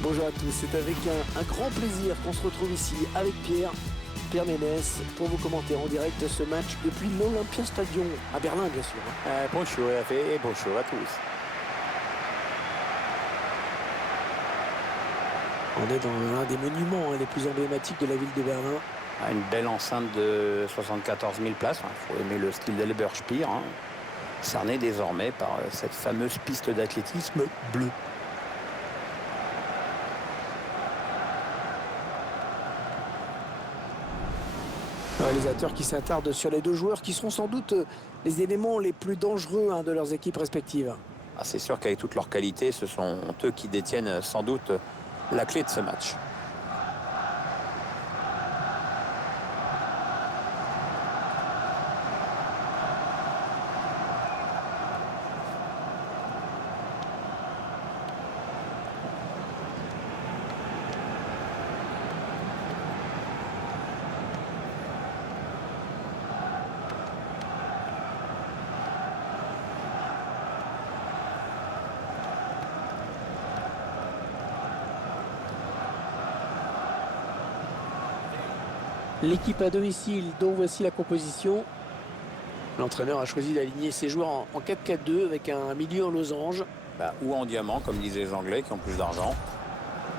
Bonjour à tous, c'est avec un grand plaisir qu'on se retrouve ici avec Pierre Ménès pour vous commenter en direct ce match depuis l'Olympia Stadion à Berlin bien sûr. Bonjour Hervé et bonjour à tous. On est dans l'un des monuments les plus emblématiques de la ville de Berlin. Une belle enceinte de 74 000 places, il faut aimer le style d'Elberspiel, cerné désormais par cette fameuse piste d'athlétisme bleue. Un réalisateur qui s'attarde sur les deux joueurs qui seront sans doute les éléments les plus dangereux de leurs équipes respectives. C'est sûr qu'avec toutes leurs qualités, ce sont eux qui détiennent sans doute la clé de ce match. L'équipe à domicile dont voici la composition. L'entraîneur a choisi d'aligner ses joueurs en 4-4-2 avec un milieu en losange. Ou en diamant, comme disaient les Anglais qui ont plus d'argent.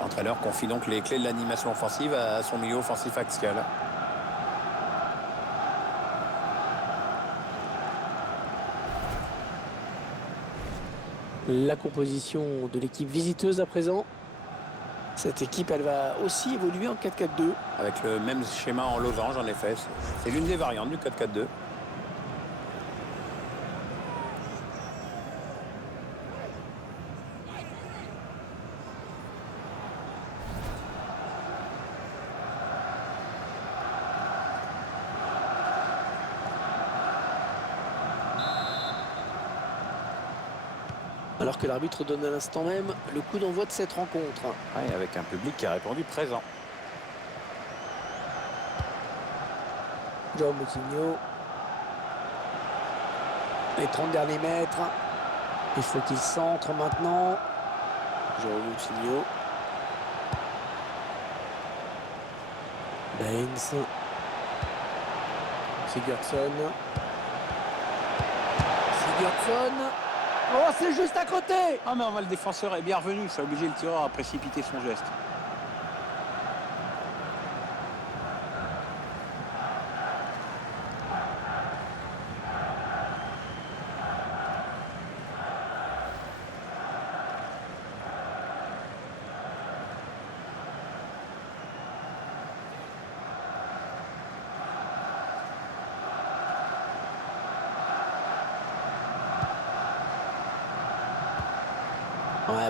L'entraîneur confie donc les clés de l'animation offensive à son milieu offensif axial. La composition de l'équipe visiteuse à présent. Cette équipe, elle va aussi évoluer en 4-4-2. Avec le même schéma en losange, en effet. C'est l'une des variantes du 4-4-2. Alors que l'arbitre donne à l'instant même le coup d'envoi de cette rencontre. Avec un public qui a répondu présent. João Moutinho. Les 30 derniers mètres. Il faut qu'il centre maintenant. João Moutinho. Baines. Sigurdsson. Oh, c'est juste à côté! Mais le défenseur est bien revenu, ça a obligé le tireur à précipiter son geste.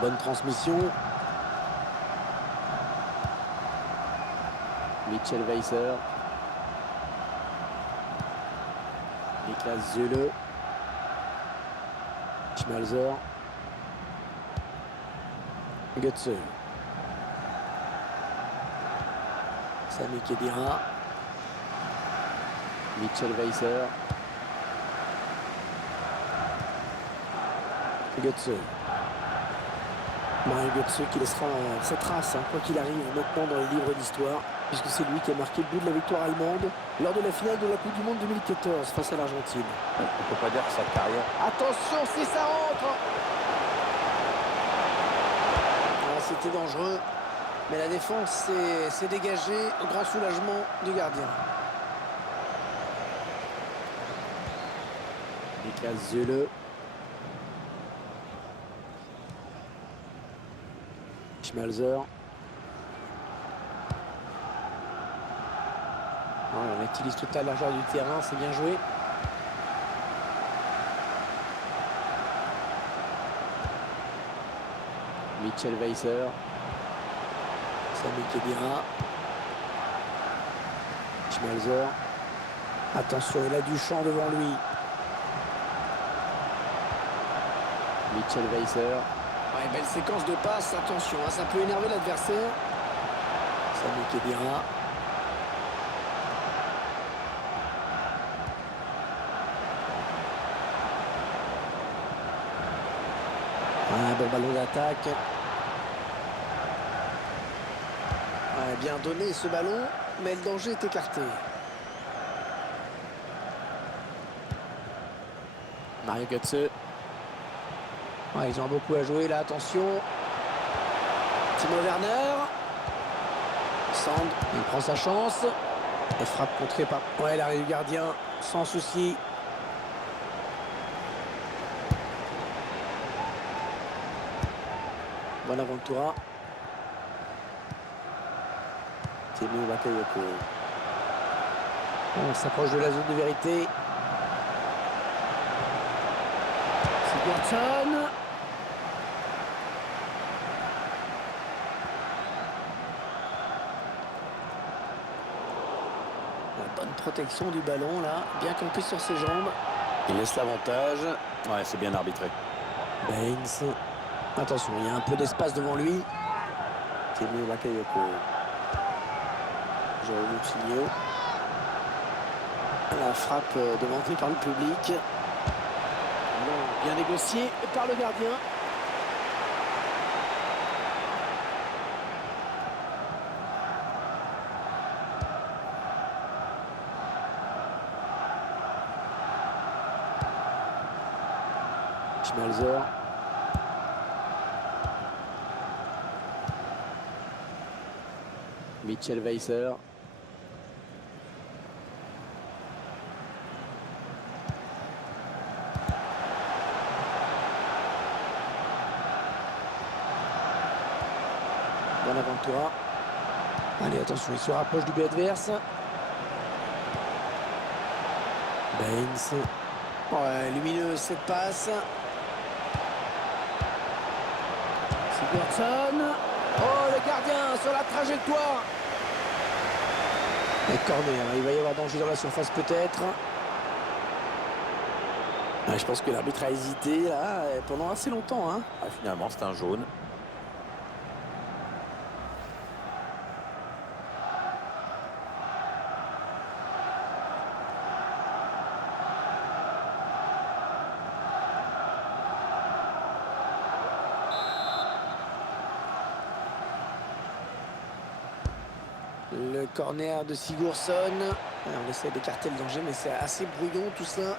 Bonne transmission. Mitchell Weiser. Niklas Süle. Schmalzer. Götze. Sami Khedira. Mitchell Weiser. Götze. Mario Götze qui laissera sa trace, quoi qu'il arrive, maintenant dans les livres d'histoire, puisque c'est lui qui a marqué le but de la victoire allemande lors de la finale de la Coupe du Monde 2014 face à l'Argentine. On ne peut pas dire que sa carrière... Attention si ça rentre! C'était dangereux, mais la défense s'est dégagée au grand soulagement du gardien. Niklas Süle. Schmalzer. On utilise toute la largeur du terrain, c'est bien joué. Mitchell Weiser. Sami Khedira. Schmalzer. Attention, il a du champ devant lui. Mitchell Weiser. Belle séquence de passes, attention, ça peut énerver l'adversaire. Sami Khedira. Un bon ballon d'attaque. Ouais, bien donné ce ballon, mais le danger est écarté. Mario Götze. Ouais, ils ont beaucoup à jouer là, attention. Timo Werner. Sand, il prend sa chance. Et frappe contrée par... Ouais, l'arrêt du gardien, sans souci. Bonaventura. Timo Bakayoko. On s'approche de la zone de vérité. Sigurdsson. La bonne protection du ballon là, bien campé sur ses jambes. Il laisse l'avantage. Ouais, c'est bien arbitré. Baines. Attention, il y a un peu d'espace devant lui. Timo Bakayoko. Joao Moutinho. La frappe demandée par le public. Non, bien négocié par le gardien. Schmalzer. Mitchell Weiser. Bonaventura. Allez, attention, il se rapproche du but adverse. Baines. Ouais, lumineuse cette passe. Sigurdsson. Oh, le gardien sur la trajectoire. Et corner, il va y avoir danger dans la surface peut-être. Ouais, je pense que l'arbitre a hésité là pendant assez longtemps. Hein. Ah, finalement, c'est un jaune. Le corner de Sigurdsson. On essaie d'écarter le danger, mais c'est assez brouillon tout ça.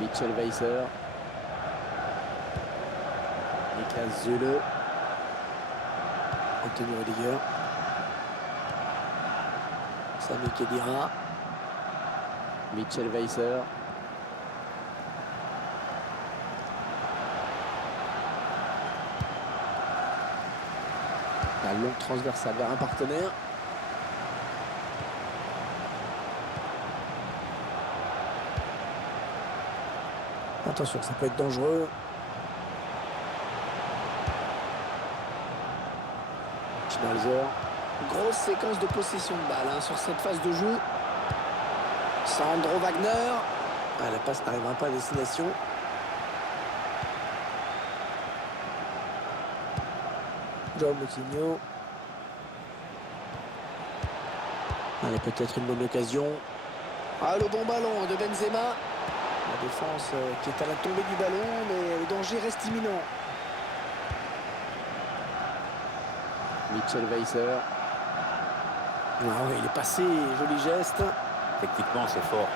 Mitchell Weiser. Niklas Süle. Anthony Rüdiger. Sami Khedira. Mitchell Weiser. La longue transversale vers un partenaire. Attention, ça peut être dangereux. Schmalzer. Grosse séquence de possession de balle hein, sur cette phase de jeu. Sandro Wagner. Ah, la passe n'arrivera pas à destination. Joao Moutinho. Allez, peut-être une bonne occasion. Ah, le bon ballon de Benzema. La défense qui est à la tombée du ballon, mais le danger reste imminent. Mitchell Weiser. Ah oui, il est passé, joli geste. Techniquement, c'est fort.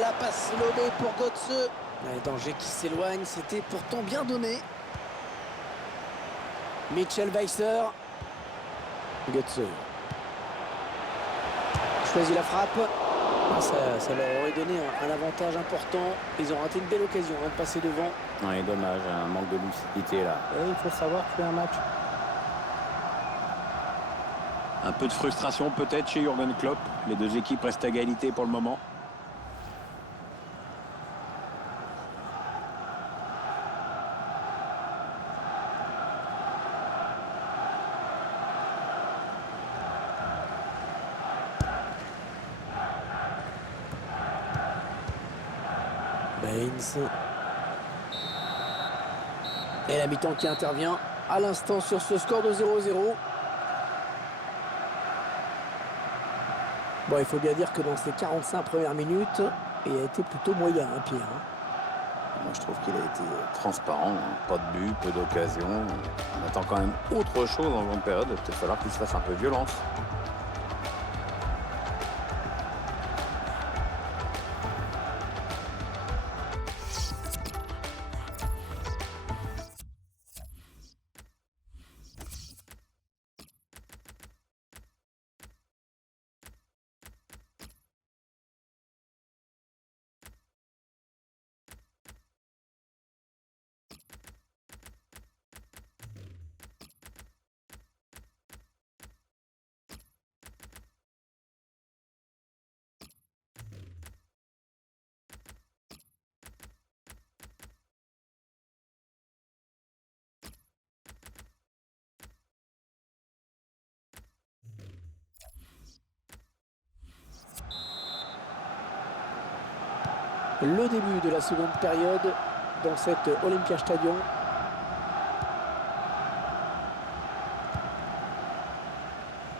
La passe lobée pour Götze. Le danger qui s'éloigne, c'était pourtant bien donné. Mitchell Weiser. Götze. Choisit la frappe. Ah, ça leur aurait donné un avantage important. Ils ont raté une belle occasion de passer devant. Ouais, dommage, un manque de lucidité là. Et il faut savoir tuer un match. Un peu de frustration peut-être chez Jürgen Klopp. Les deux équipes restent à égalité pour le moment. Baines. Et la mi-temps qui intervient à l'instant sur ce score de 0-0. Bon, il faut bien dire que dans ces 45 premières minutes, il a été plutôt moyen, hein, Pierre. Moi, je trouve qu'il a été transparent, hein. Pas de but, peu d'occasions. On attend quand même autre chose en grande période. Il va peut-être falloir qu'il se fasse un peu violence. Le début de la seconde période dans cet Olympiastadion.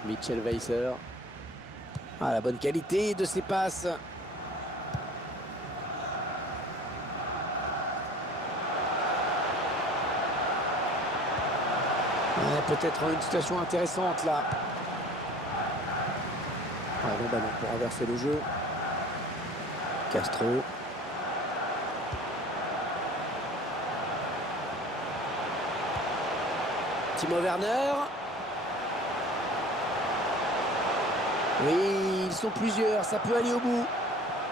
Mitchell Weiser. Ah, la bonne qualité de ses passes. Peut-être une situation intéressante là. Bon ballon pour renverser le jeu. Castro. Timo Werner. Oui, ils sont plusieurs, ça peut aller au bout.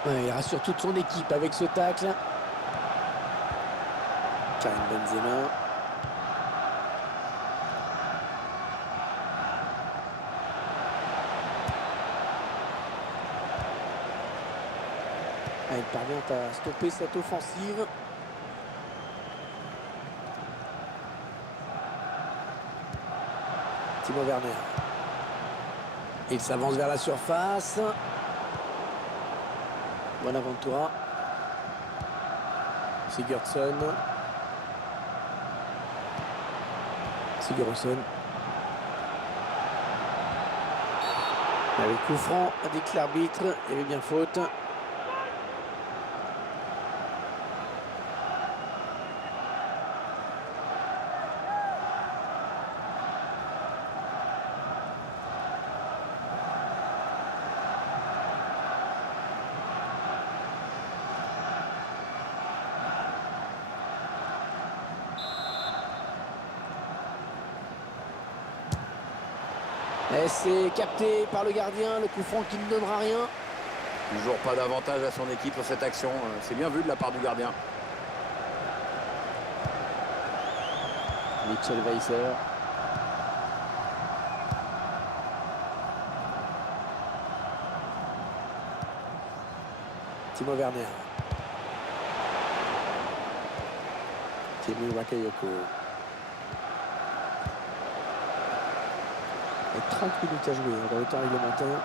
Ouais, il rassure toute son équipe avec ce tacle. Karim Benzema. Il parvient à stopper cette offensive. Timo Werner. Il s'avance vers la surface. Bonaventura. Sigurdsson. Avec coup franc, indique l'arbitre. Il y avait bien faute. Et c'est capté par le gardien, le coup franc qui ne donnera rien. Toujours pas d'avantage à son équipe sur cette action. C'est bien vu de la part du gardien. Mitchell Weiser. Timo Werner. Timo Bakayoko. Et 30 minutes à jouer dans le temps réglementaire.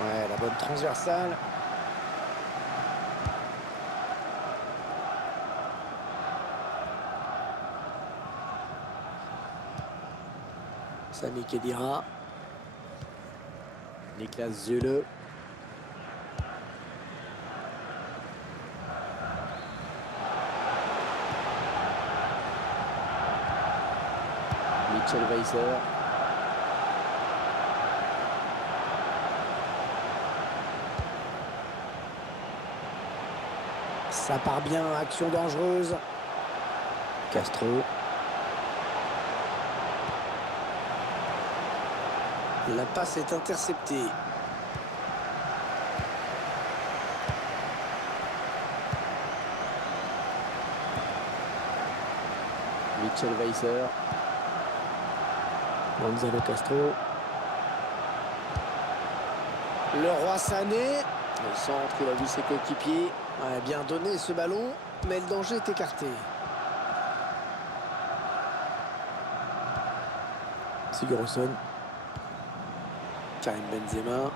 Ouais, la bonne transversale. Sami Khedira. Niklas Süle. Mitchell Weiser. Ça part bien, action dangereuse. Castro. La passe est interceptée. Mitchell Weiser. Gonzalo Castro. Le roi Sané. Le centre, il a vu ses coéquipiers. Ouais, bien donné ce ballon, mais le danger est écarté. Sigurdsson. Karim Benzema.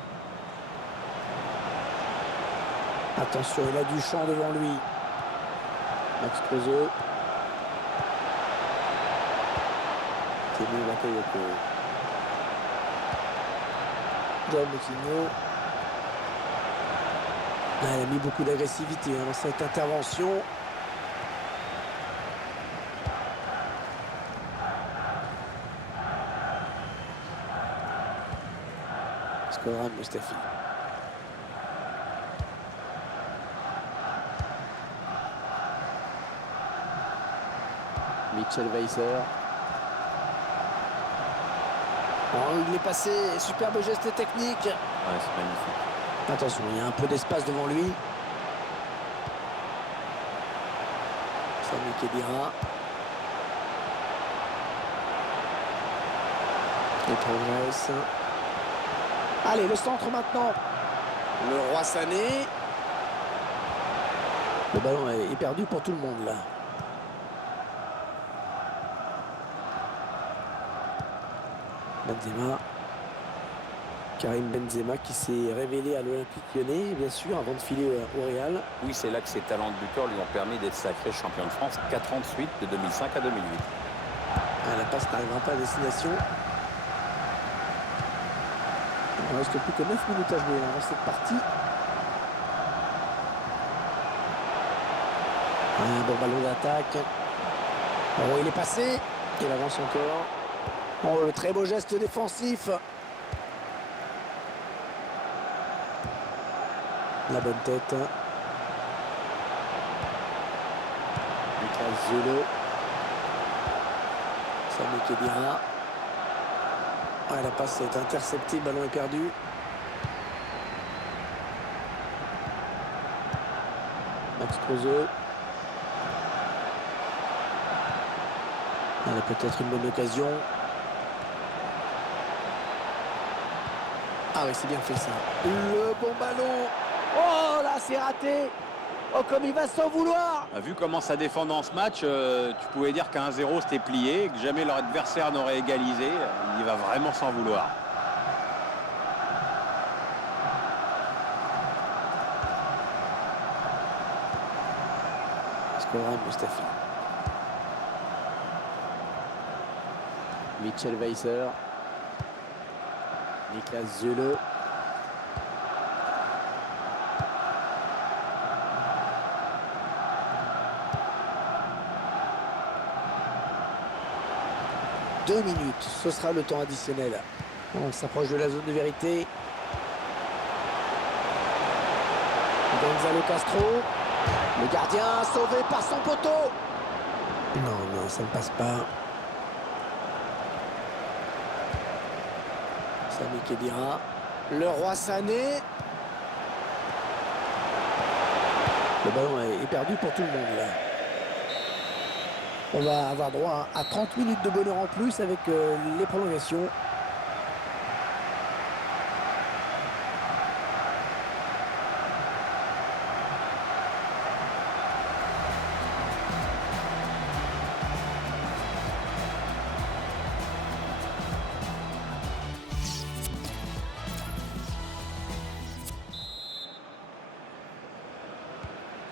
Attention, il a du champ devant lui. Max Kruse. Timo Bakayoko. John Moutinho. Ah, elle a mis beaucoup d'agressivité dans cette intervention. Scoran Mustafi. Mitchell Weiser. Oh, il est passé, superbe geste technique. Ouais, c'est magnifique. Attention, il y a un peu d'espace devant lui. Sami Khedira. Il progresse. Allez, le centre maintenant. Le Roi Sané. Le ballon est perdu pour tout le monde là. Benzema. Karim Benzema qui s'est révélé à l'Olympique Lyonnais, bien sûr, avant de filer au Real. Oui, c'est là que ses talents de buteur lui ont permis d'être sacré champion de France 4 ans de suite, de 2005 à 2008. Ah, la passe n'arrivera pas à destination. Il ne reste plus que 9 minutes à jouer dans cette partie. Un bon ballon d'attaque. Oh, il est passé. Il avance encore. Oh, le très beau geste défensif. La bonne tête. Lucas Zulu. Sami Khedira. Ah, la passe est interceptée, le ballon est perdu. Max Kruse. Elle a peut-être une bonne occasion. Ah oui, c'est bien fait ça. Le bon ballon. Oh là, c'est raté. Oh, comme il va s'en vouloir. Vu comment ça défend dans ce match, tu pouvais dire qu'à 1-0 c'était plié, que jamais leur adversaire n'aurait égalisé. Il va vraiment s'en vouloir. Scoran Mustafi. Mitchell Weiser. Niklas Süle. Deux minutes, ce sera le temps additionnel. On s'approche de la zone de vérité. Gonzalo Castro. Le gardien sauvé par son poteau. Non, non, ça ne passe pas. Sami Khedira. Le Roi Sané. Le ballon est perdu pour tout le monde là. On va avoir droit à 30 minutes de bonheur en plus avec les prolongations.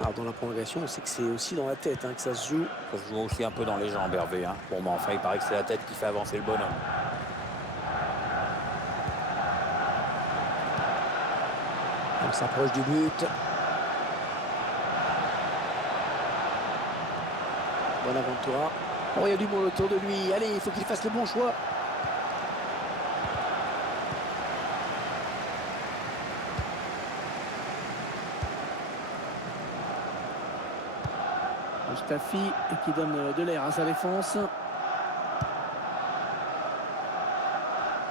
Alors dans la prolongation, on sait que c'est aussi dans la tête que ça se joue. Ça se joue aussi un peu dans les jambes, Hervé. Bon, mais enfin, il paraît que c'est la tête qui fait avancer le bonhomme. On s'approche du but. Bonaventura. Oh, il y a du monde autour de lui. Allez, il faut qu'il fasse le bon choix. Mustafi qui donne de l'air à sa défense.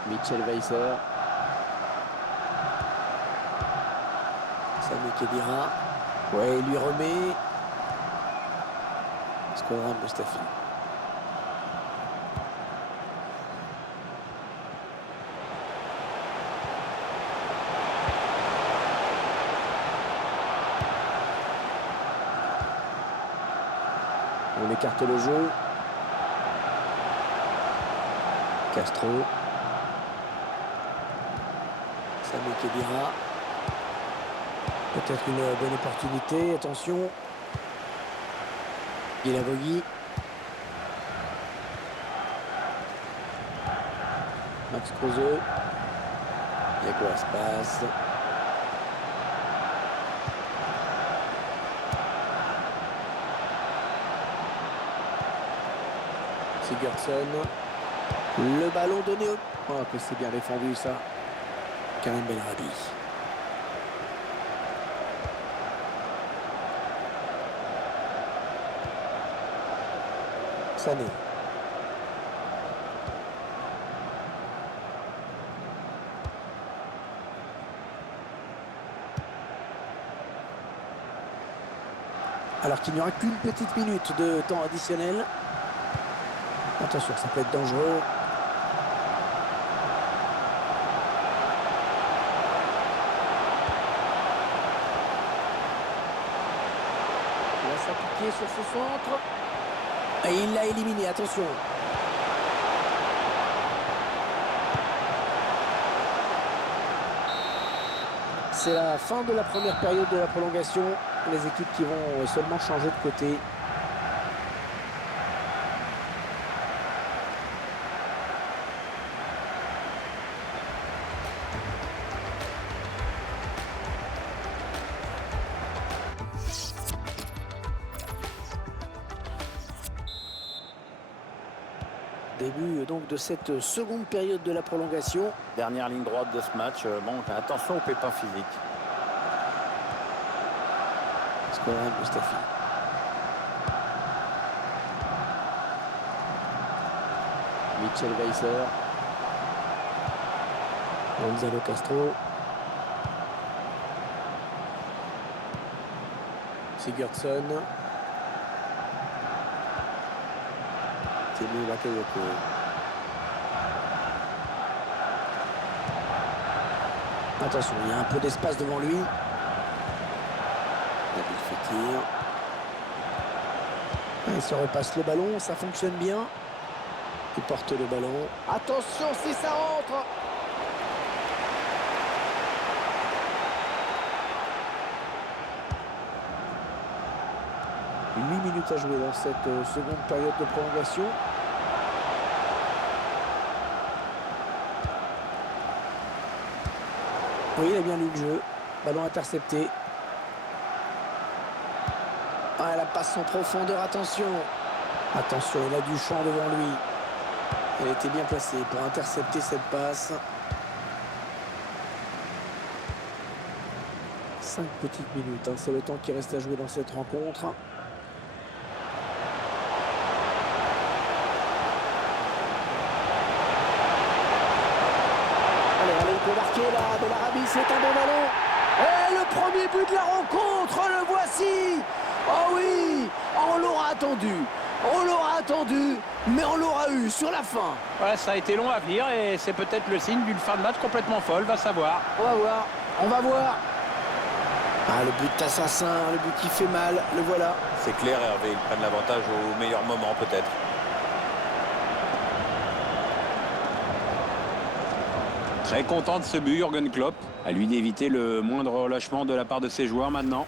Mitchell Weiser. Sami Khedira. Ouais, il lui remet. Scoran Mustafi. On écarte le jeu. Castro. Sami Khedira. Peut-être une bonne opportunité. Attention. Guilavogui. Max Kruse. Diego Aspas. Sigurdsson. Le ballon donné au... Oh, que c'est bien défendu ça. Karim Bellarabi. Sané. Alors qu'il n'y aura qu'une petite minute de temps additionnel. Attention, ça peut être dangereux. Il va s'appliquer sur ce centre. Et il l'a éliminé, attention. C'est la fin de la première période de la prolongation. Les équipes qui vont seulement changer de côté. Début donc de cette seconde période de la prolongation. Dernière ligne droite de ce match. Bon, attention aux pépins physiques. Scorer Mustafi. Mitchell Weiser. Gonzalo Castro. Sigurdsson. Temi Bakayoko. Attention, il y a un peu d'espace devant lui. Nabil Fekir. Il se repasse le ballon, ça fonctionne bien. Il porte le ballon. Attention si ça rentre. Une 8 minutes à jouer dans cette seconde période de prolongation. Oui, il a bien lu le jeu. Ballon intercepté. Ah, la passe en profondeur, attention. Attention, il a du champ devant lui. Elle était bien placée pour intercepter cette passe. 5 petites minutes, hein. C'est le temps qui reste à jouer dans cette rencontre. Allez, il peut marquer là. Bellarabi, c'est un bon ballon. Et le premier but de la rencontre, le voici. Oh oui, on l'aura attendu, mais on l'aura eu sur la fin. Ouais, ça a été long à venir et c'est peut-être le signe d'une fin de match complètement folle, va savoir. On va voir. Ah, le but d'assassin, le but qui fait mal, le voilà. C'est clair, Hervé, ils prennent l'avantage au meilleur moment peut-être. Très content de ce but, Jürgen Klopp. À lui d'éviter le moindre relâchement de la part de ses joueurs maintenant.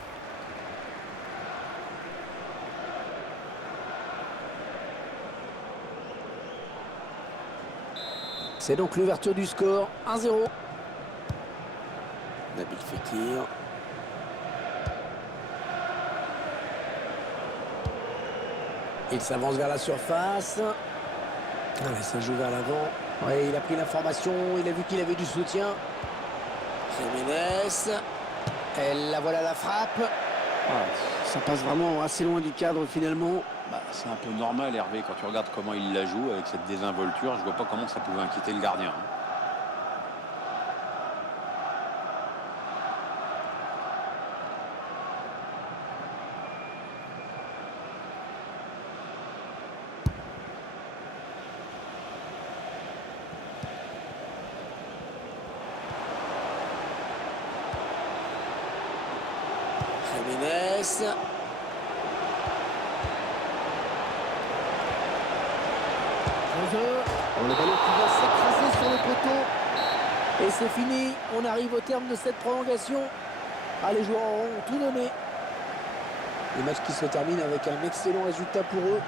C'est donc l'ouverture du score, 1-0. Nabil Fekir. Il s'avance vers la surface. Allez, ça joue vers l'avant. Oui, il a pris l'information, il a vu qu'il avait du soutien. Jiménez. Et la voilà la frappe. Ça passe vraiment assez loin du cadre finalement. C'est un peu normal, Hervé, quand tu regardes comment il la joue avec cette désinvolture. Je vois pas comment ça pouvait inquiéter le gardien. Jiménez. Le ballon qui va s'écraser sur le poteau. Et c'est fini. On arrive au terme de cette prolongation. Ah, les joueurs auront tout donné. Le match qui se termine avec un excellent résultat pour eux.